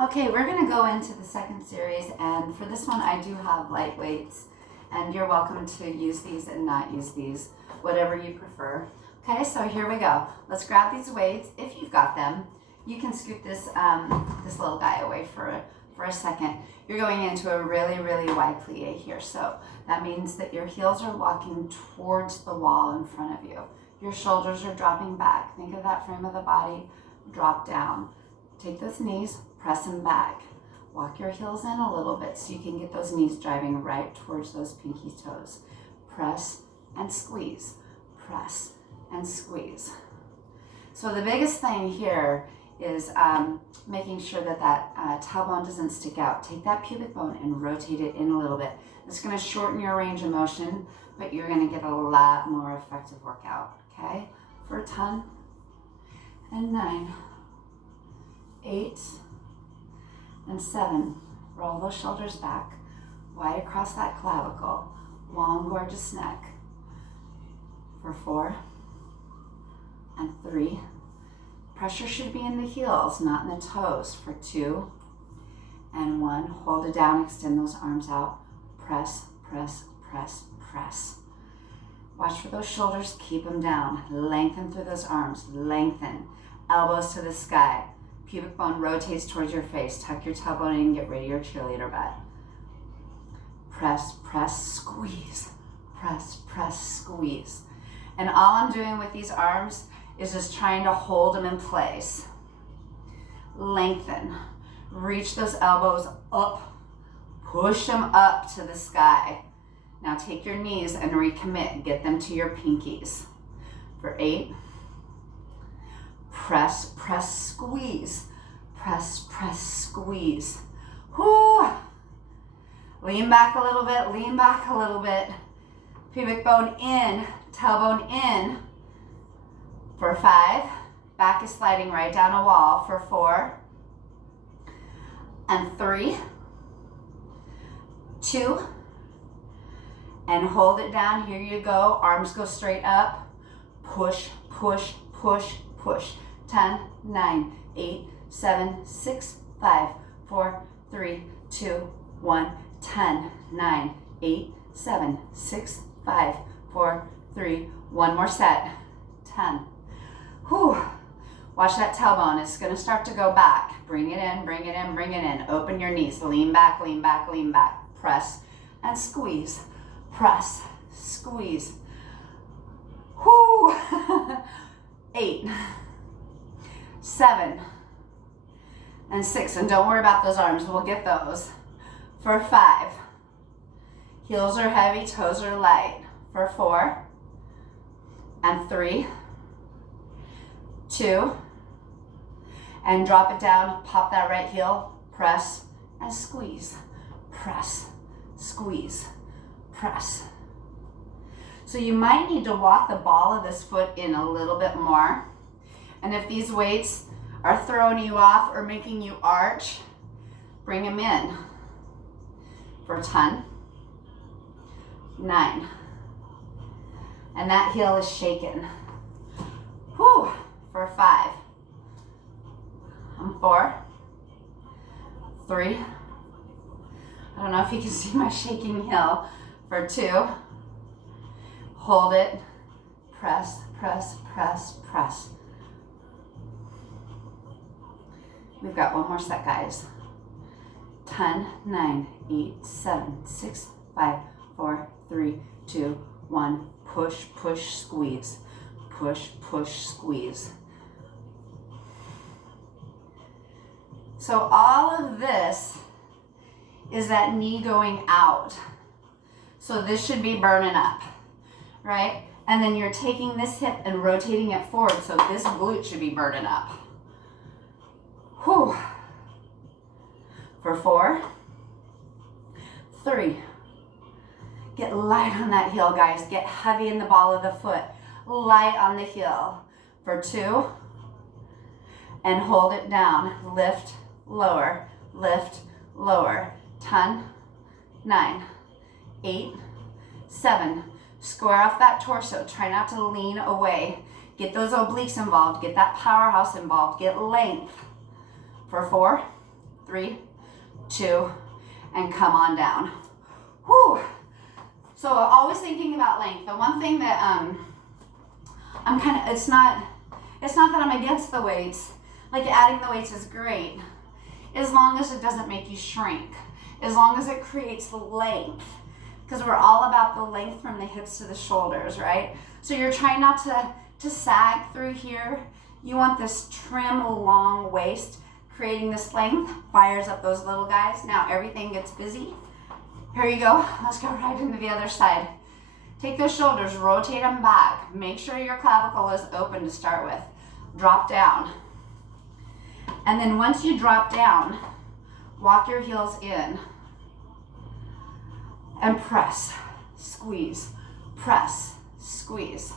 Okay, we're gonna go into the second series, and for this one I do have light weights, and you're welcome to use these and not use these, whatever you prefer. Okay, so here we go. Let's grab these weights. If you've got them, you can scoot this this little guy away for a second. You're going into a really wide plie here, so that means that your heels are walking towards the wall in front of you. Your shoulders are dropping back. Think of that frame of the body drop down. Take those knees, press them back. Walk your heels in a little bit so you can get those knees driving right towards those pinky toes. Press and squeeze, press and squeeze. So the biggest thing here is making sure that tailbone doesn't stick out. Take that pubic bone and rotate it in a little bit. It's gonna shorten your range of motion, but you're gonna get a lot more effective workout, okay? For 10 and 9, 8 and 7. Roll those shoulders back, wide across that clavicle, long, gorgeous neck. For 4 and 3. Pressure should be in the heels, not in the toes. For 2 and 1. Hold it down, extend those arms out. Press, press, press, press. Watch for those shoulders, keep them down. Lengthen through those arms, lengthen. Elbows to the sky. Pubic bone rotates towards your face. Tuck your tailbone in and get rid of your cheerleader butt. Press, press, squeeze. Press, press, squeeze. And all I'm doing with these arms is just trying to hold them in place. Lengthen. Reach those elbows up. Push them up to the sky. Now take your knees and recommit. Get them to your pinkies. For 8. Press, press, squeeze. Press, press, squeeze. Whoo! Lean back a little bit, lean back a little bit. Pubic bone in, tailbone in. For 5, back is sliding right down a wall. For 4 and 3, 2, and hold it down. Here you go. Arms go straight up. Push, push, push, push. 10, 9, 8, 7, 6, 5, 4, 3, 2, 1. 10, 9, 8, 7, 6, 5, 4, 3. One more set. 10. Whew. Watch that tailbone. It's going to start to go back. Bring it in, bring it in, bring it in. Open your knees. Lean back, lean back, lean back. Press and squeeze. Press, squeeze. Whew. 8, 7, and 6. And don't worry about those arms. We'll get those. For 5. Heels are heavy, toes are light. For 4 and 3, 2, and drop it down. Pop that right heel. Press and squeeze. Press, squeeze, press. So you might need to walk the ball of this foot in a little bit more. And if these weights are throwing you off or making you arch, bring them in. For 10, 9. And that heel is shaken. Whew. For 5, and 4, 3. I don't know if you can see my shaking heel. For 2, hold it, press, press, press, press. We've got one more set, guys. 10, 9, 8, 7, 6, 5, 4, 3, 2, 1. Push, push, squeeze. Push, push, squeeze. So all of this is that knee going out. So this should be burning up, right? And then you're taking this hip and rotating it forward, so this glute should be burning up. Whew. For 4, 3. Get light on that heel, guys. Get heavy in the ball of the foot. Light on the heel. For 2, and hold it down. Lift, lower, lift, lower. 10, 9, 8, 7. Square off that torso. Try not to lean away. Get those obliques involved. Get that powerhouse involved. Get length. For 4, 3, 2, and come on down. Whew. So always thinking about length. The one thing that I'm kind of, it's not that I'm against the weights. Like adding the weights is great, as long as it doesn't make you shrink, as long as it creates the length, because we're all about the length from the hips to the shoulders, right? So you're trying not to sag through here. You want this trim, long waist, creating this length, fires up those little guys. Now everything gets busy. Here you go. Let's go right into the other side. Take those shoulders, rotate them back. Make sure your clavicle is open to start with. Drop down. And then once you drop down, walk your heels in and press, squeeze, press, squeeze.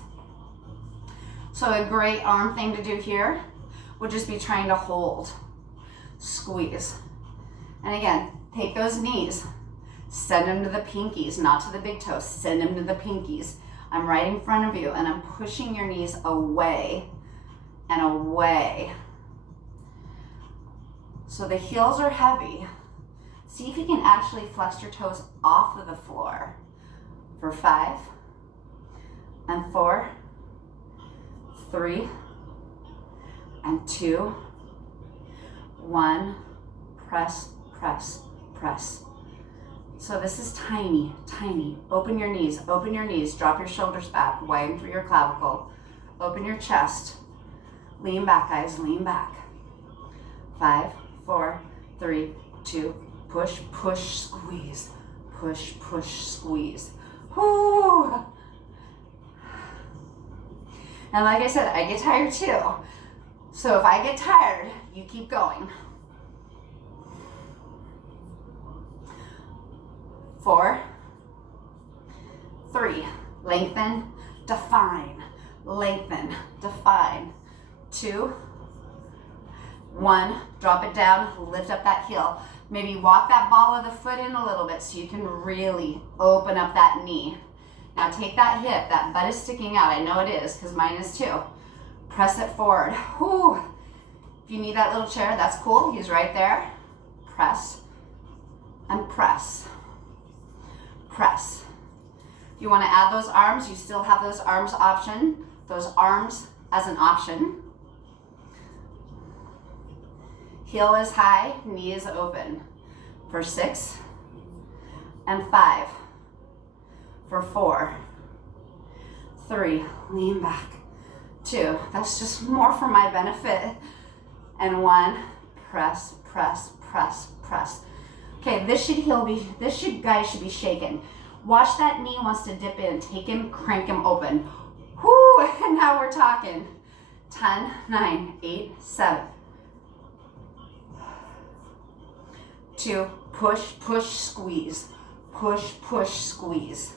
So a great arm thing to do here would just be trying to hold, squeeze. And again, take those knees, send them to the pinkies, not to the big toes, send them to the pinkies. I'm right in front of you and I'm pushing your knees away and away. So the heels are heavy. See if you can actually flex your toes off of the floor for 5 and 4, 3 and 2, 1. Press, press, press. So this is tiny, tiny. Open your knees, drop your shoulders back, widen through your clavicle, open your chest, lean back guys, lean back. 5, 4, 3, 2, push, push, squeeze, push, push, squeeze. Whoo! And like I said, I get tired too. So if I get tired, you keep going. 4, 3, lengthen, define, lengthen, define. 2, 1, drop it down, lift up that heel. Maybe walk that ball of the foot in a little bit so you can really open up that knee. Now take that hip, that butt is sticking out. I know it is because mine is too. Press it forward. Whew. If you need that little chair, that's cool. He's right there. Press and press. Press. If you want to add those arms, you still have those arms as an option. Heel is high, knee is open. For 6 and 5. For 4, 3, lean back. 2, that's just more for my benefit. And 1, press, press, press, press. Okay, this guy should be shaken. Watch that knee wants to dip in, take him, crank him open. Whoo, and now we're talking. 10, 9, 8, 7. 2, push, push, squeeze. Push, push, squeeze.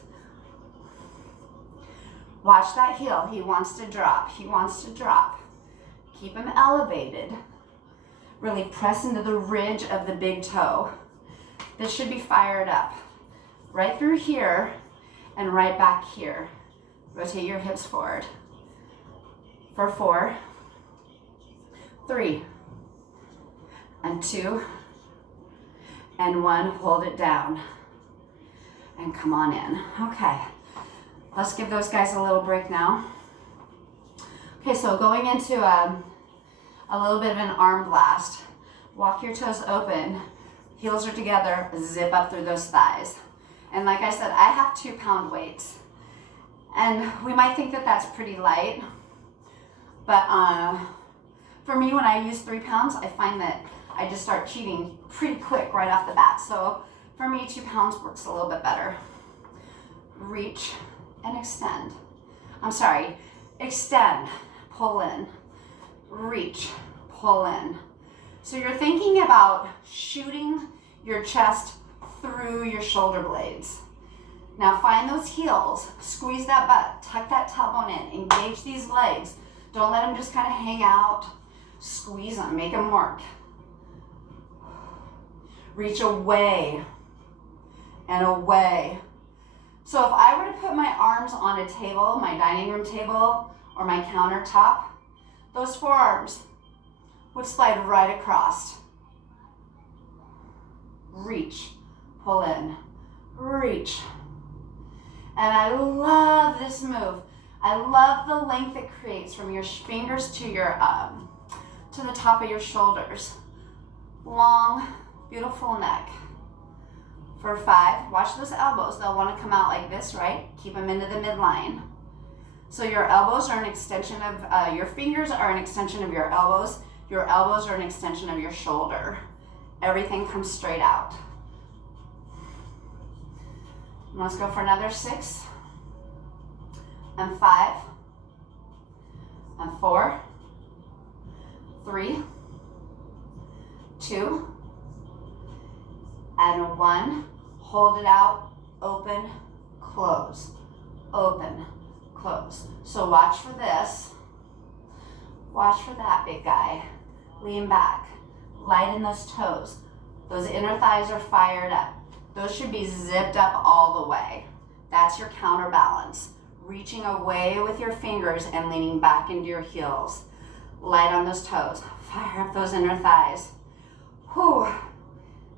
Watch that heel. He wants to drop. He wants to drop. Keep him elevated. Really press into the ridge of the big toe. This should be fired up. Right through here and right back here. Rotate your hips forward. For 4, 3, and 2, and 1. Hold it down. And come on in. Okay. Let's give those guys a little break now. Okay, so going into a little bit of an arm blast. Walk your toes open. Heels are together. Zip up through those thighs. And like I said, I have 2-pound weights. And we might think that that's pretty light. But for me, when I use 3 pounds, I find that I just start cheating pretty quick right off the bat. So for me, 2 pounds works a little bit better. Reach and extend. I'm sorry, extend, pull in, reach, pull in. So you're thinking about shooting your chest through your shoulder blades. Now find those heels, squeeze that butt, tuck that tailbone in, engage these legs. Don't let them just kind of hang out. Squeeze them, make them work. Reach away and away. So if I were to put my arms on a table, my dining room table or my countertop, those forearms would slide right across. reach, pull in, reach. And I love this move. I love the length it creates from your fingers to your to the top of your shoulders. Long, beautiful neck. For 5, watch those elbows. They'll want to come out like this, right? Keep them into the midline. So your elbows are an extension of, your fingers are an extension of your elbows. Your elbows are an extension of your shoulder. Everything comes straight out. And let's go for another 6, and 5, and 4, 3, 2, and 1. Hold it out, open, close, open, close. So watch for this. Watch for that, big guy. Lean back, lighten those toes. Those inner thighs are fired up. Those should be zipped up all the way. That's your counterbalance. Reaching away with your fingers and leaning back into your heels. Light on those toes. Fire up those inner thighs. Whew.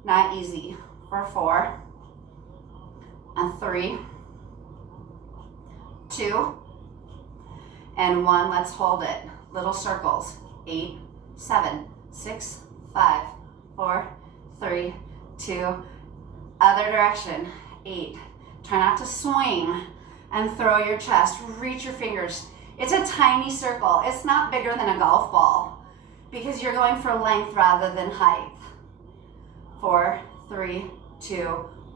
Not easy. For 4, and 3, 2, and 1. Let's hold it. Little circles. 8, 7, 6, 5, 4, 3, 2. Other direction. 8. Try not to swing and throw your chest. Reach your fingers. It's a tiny circle. It's not bigger than a golf ball because you're going for length rather than height. 4, 3, 2,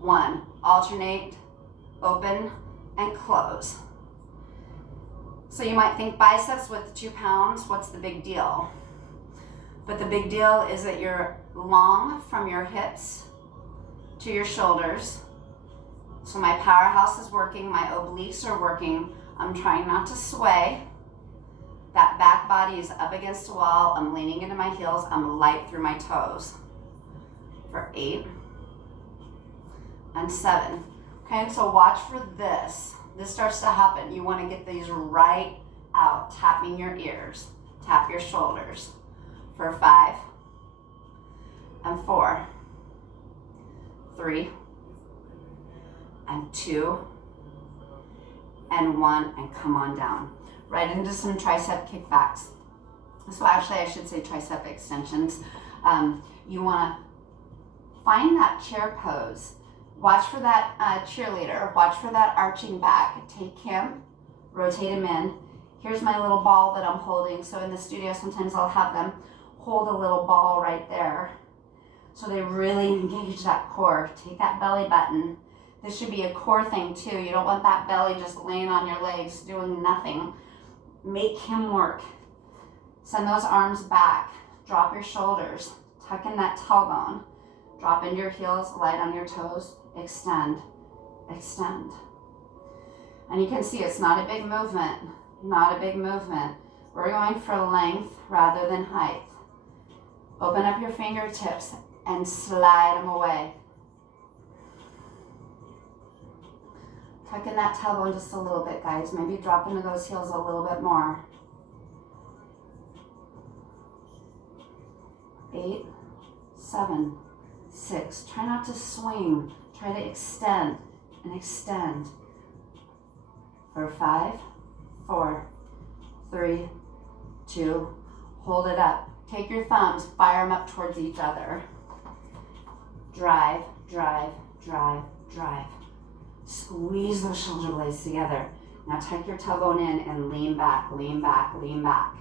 1. Alternate, open, and close. So you might think biceps with 2 pounds, what's the big deal? But the big deal is that you're long from your hips to your shoulders. So my powerhouse is working, my obliques are working. I'm trying not to sway. That back body is up against the wall. I'm leaning into my heels. I'm light through my toes. For 8 and 7. Okay, so watch for this. This starts to happen. You want to get these right out, tapping your ears, tap your shoulders. For 5 and 4, 3 and 2 and 1, and come on down. Right into some tricep kickbacks. So actually I should say tricep extensions. You want to find that chair pose. Watch for that cheerleader. Watch for that arching back. Take him, rotate him in. Here's my little ball that I'm holding. So in the studio, sometimes I'll have them hold a little ball right there. So they really engage that core. Take that belly button. This should be a core thing too. You don't want that belly just laying on your legs doing nothing. Make him work. Send those arms back. Drop your shoulders. Tuck in that tailbone. Drop into your heels, light on your toes, extend, extend. And you can see it's not a big movement, not a big movement. We're going for length rather than height. Open up your fingertips and slide them away. Tuck in that tailbone just a little bit, guys. Maybe drop into those heels a little bit more. 8, 7, 6. Try not to swing. Try to extend and extend. For 5, 4, 3, 2. Hold it up. Take your thumbs, fire them up towards each other. Drive, drive, drive, drive. Squeeze those shoulder blades together. Now tuck your tailbone in and lean back, lean back, lean back.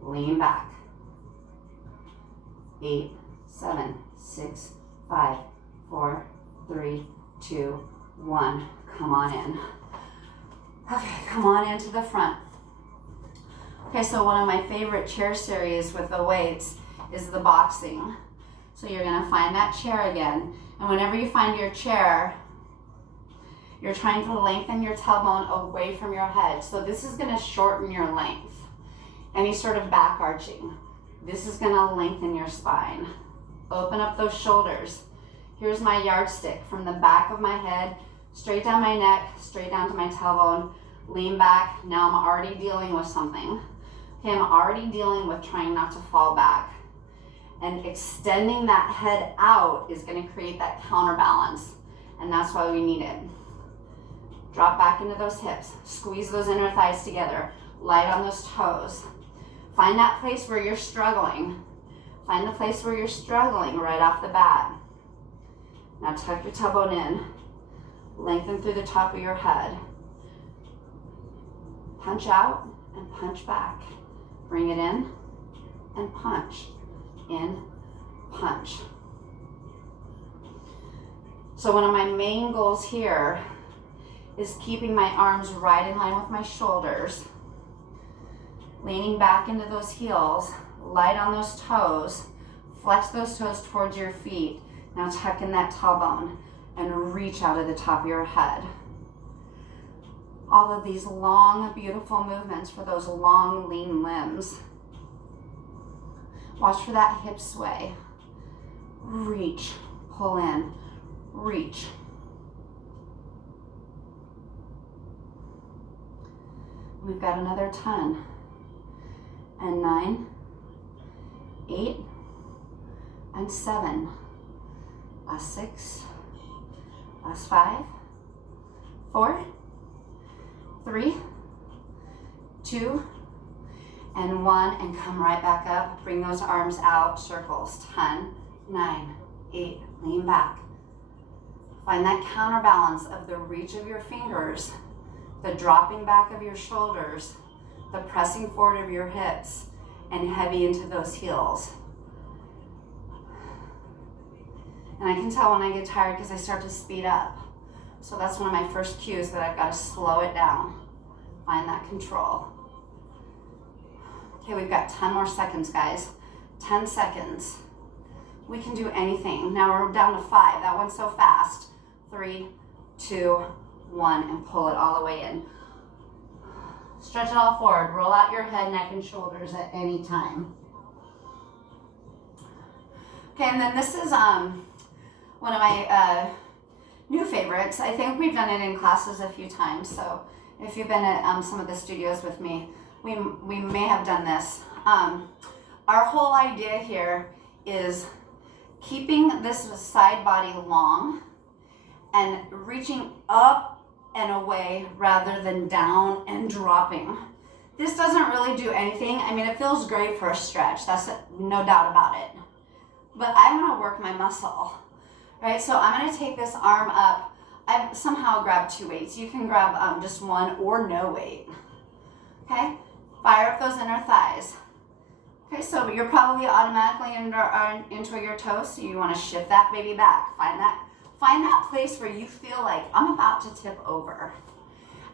Lean back. 8, 7, 6, 5, 4, 3, 2, 1. Come on in. Okay, come on into the front. Okay, so one of my favorite chair series with the weights is the boxing. So you're gonna find that chair again. And whenever you find your chair, you're trying to lengthen your tailbone away from your head. So this is gonna shorten your length. Any sort of back arching. This is gonna lengthen your spine. Open up those shoulders. Here's my yardstick from the back of my head, straight down my neck, straight down to my tailbone. Lean back. Now I'm already dealing with something. Okay, I'm already dealing with trying not to fall back. And extending that head out is going to create that counterbalance. And that's why we need it. Drop back into those hips. Squeeze those inner thighs together. Light on those toes. Find that place where you're struggling. Find the place where you're struggling right off the bat. Now tuck your tailbone in. Lengthen through the top of your head. Punch out and punch back. Bring it in and punch. In, punch. So one of my main goals here is keeping my arms right in line with my shoulders, leaning back into those heels, light on those toes, flex those toes towards your feet. Now tuck in that tailbone and reach out of the top of your head. All of these long, beautiful movements for those long, lean limbs. Watch for that hip sway. Reach, pull in, reach. We've got another 10, and 9, 8, and 7. Last 6, last 5, 4, 3, 2, and 1, and come right back up. Bring those arms out, circles. 10, 9, 8, lean back. Find that counterbalance of the reach of your fingers, the dropping back of your shoulders, the pressing forward of your hips, and heavy into those heels. And I can tell when I get tired because I start to speed up. So that's one of my first cues that I've got to slow it down. Find that control. Okay, we've got 10 more seconds, guys. 10 seconds. We can do anything. Now we're down to 5. That one's so fast. 3, 2, 1, and pull it all the way in. Stretch it all forward. Roll out your head, neck, and shoulders at any time. Okay, and then this is one of my new favorites. I think we've done it in classes a few times, so if you've been at some of the studios with me, we may have done this. Our whole idea here is keeping this side body long and reaching up and away rather than down and dropping. This doesn't really do anything. I mean, it feels great for a stretch. That's no doubt about it. But I want to work my muscle, right? So I'm going to take this arm up. I've somehow grabbed 2 weights. You can grab just one or no weight. Okay? Fire up those inner thighs. Okay, so you're probably automatically into your toes, so you want to shift that baby back. Find that place where you feel like I'm about to tip over.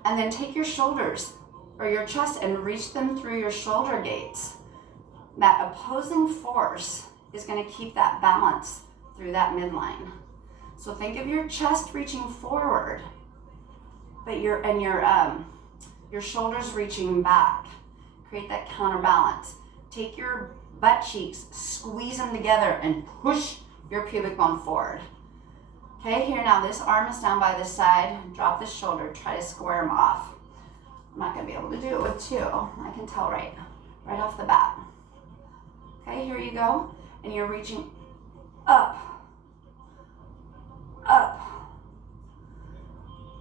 And then take your shoulders or your chest and reach them through your shoulder gates. That opposing force is going to keep that balance through that midline. So think of your chest reaching forward, but your shoulders reaching back. Create that counterbalance. Take your butt cheeks, squeeze them together, and push your pubic bone forward. Okay, here now, this arm is down by the side. Drop the shoulder, try to square them off. I'm not gonna be able to do it with 2. I can tell right off the bat. Okay, here you go. And you're reaching up, up,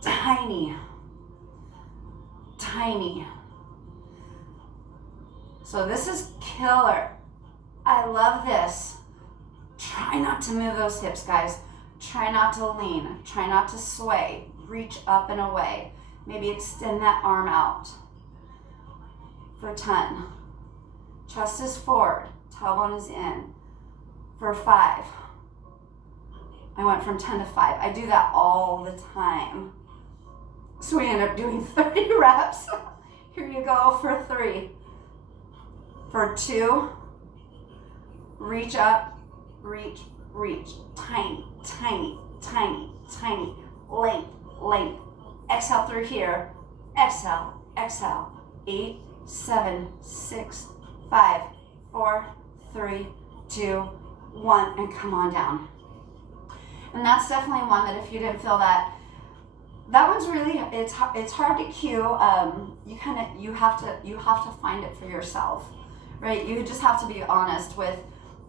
tiny, tiny. So this is killer. I love this. Try not to move those hips, guys. Try not to lean. Try not to sway. Reach up and away. Maybe extend that arm out. For 10. Chest is forward. Tailbone is in. For 5. I went from 10 to 5. I do that all the time. So we end up doing 30 reps. Here you go for 3. For 2, reach up, reach, reach. Tiny, tiny, tiny, tiny. Length, length. Exhale through here. Exhale, exhale. 8, 7, 6, 5, 4, 3, 2, 1, and come on down. And that's definitely one that if you didn't feel that one's really, it's hard to cue. You have to find it for yourself, right? You just have to be honest with,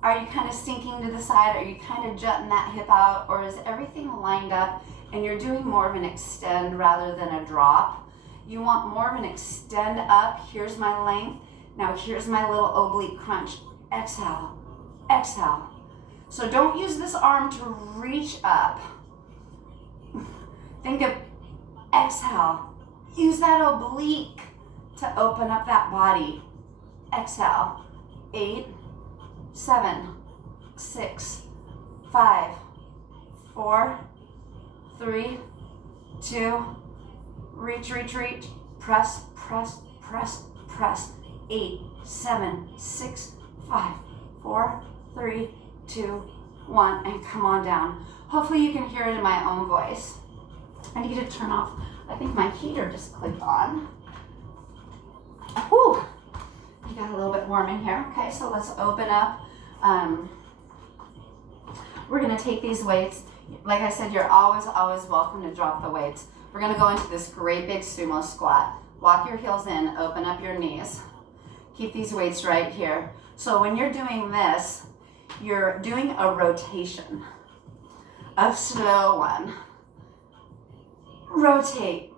Are you kind of sinking to the side? Are you kind of jutting that hip out? Or is everything lined up and you're doing more of an extend rather than a drop? You want more of an extend up. Here's my length. Now here's my little oblique crunch. Exhale, exhale. So don't use this arm to reach up. Think of exhale. Use that oblique to open up that body. Exhale. 8, 7, 6, 5, 4, 3, 2, reach, reach, reach, press, press, press, press. 8, 7, 6, 5, 4, 3, 2, 1, and come on down. Hopefully you can hear it in my own voice. I need to turn off, I think my heater just clicked on. Whew, you got a little bit warm in here. Okay, so let's open up. We're gonna take these weights. Like I said, you're always welcome to drop the weights. We're gonna go into this great big sumo squat. Walk your heels in, open up your knees. Keep these weights right here. So when you're doing this, you're doing a rotation, a slow one. Rotate.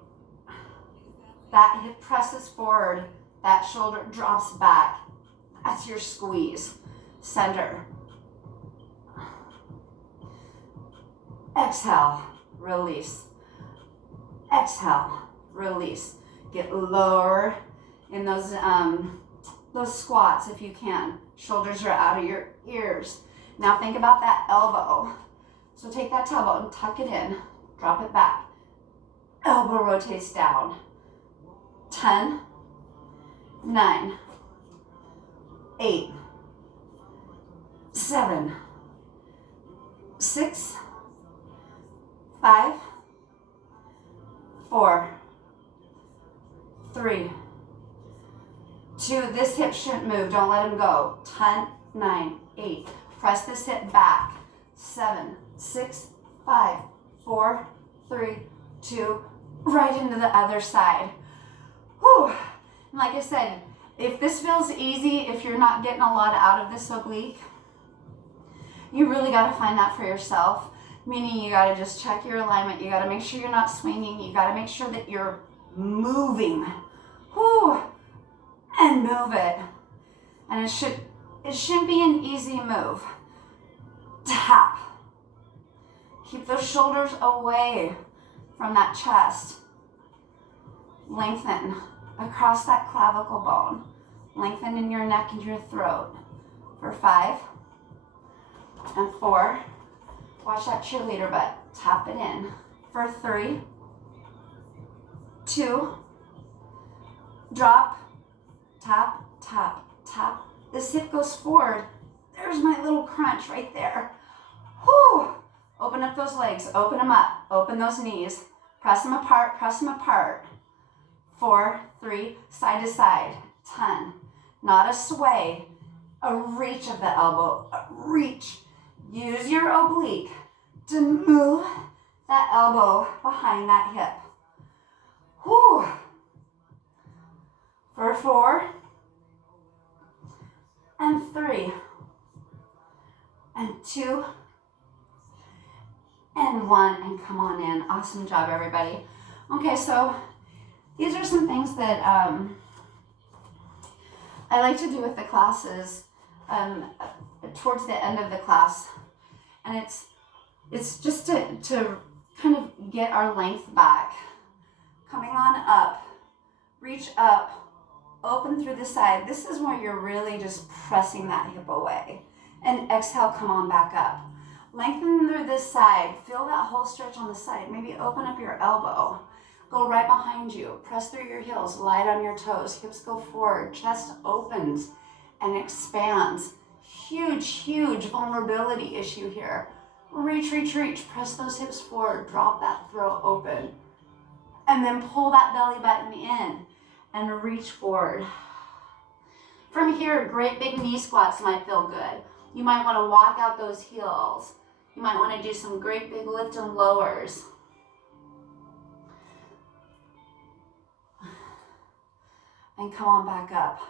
That hip presses forward, that shoulder drops back. That's your squeeze. Center. Exhale, release. Exhale, release. Get lower in those squats if you can. Shoulders are out of your ears. Now think about that elbow. So take that tailbone and tuck it in. Drop it back. Elbow rotates down. 10, 9, 8, 7, 6, 5, 4, 3, 2. This hip shouldn't move. Don't let him go. 10, 9, 8. Press this hip back. 7, 6, 5, 4, 3, 2. Right into the other side. Whew. And like I said, if this feels easy, if you're not getting a lot out of this oblique, you really got to find that for yourself. Meaning you got to just check your alignment. You got to make sure you're not swinging. You got to make sure that you're moving. Whew. And move it. And it shouldn't be an easy move. Tap. Keep those shoulders away from that chest. Lengthen across that clavicle bone. Lengthen in your neck and your throat. For 5 and 4. Watch that cheerleader butt. Tap it in. For 3, 2, drop, tap, tap, tap. This hip goes forward. There's my little crunch right there. Whew. Open up those legs. Open them up. Open those knees. Press them apart. Press them apart. 4, 3, side to side. 10. Not a sway. A reach of the elbow. A reach. Use your oblique to move that elbow behind that hip. Whew. For 4 and 3 and 2 and 1, and come on in. Awesome job, everybody. Okay, so these are some things that I like to do with the classes towards the end of the class, and it's just to kind of get our length back. Coming on up, reach up, open through the side. This is where you're really just pressing that hip away. And exhale, come on back up. Lengthen through this side. Feel that whole stretch on the side. Maybe open up your elbow. Go right behind you. Press through your heels. Light on your toes. Hips go forward. Chest opens and expands. Huge, huge vulnerability issue here. Reach, reach, reach. Press those hips forward. Drop that throat open. And then pull that belly button in and reach forward. From here, great big knee squats might feel good. You might want to walk out those heels. You might want to do some great big lift and lowers. And come on back up.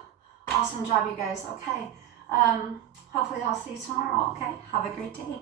Awesome job, you guys. Okay, Hopefully I'll see you tomorrow, okay? Have a great day.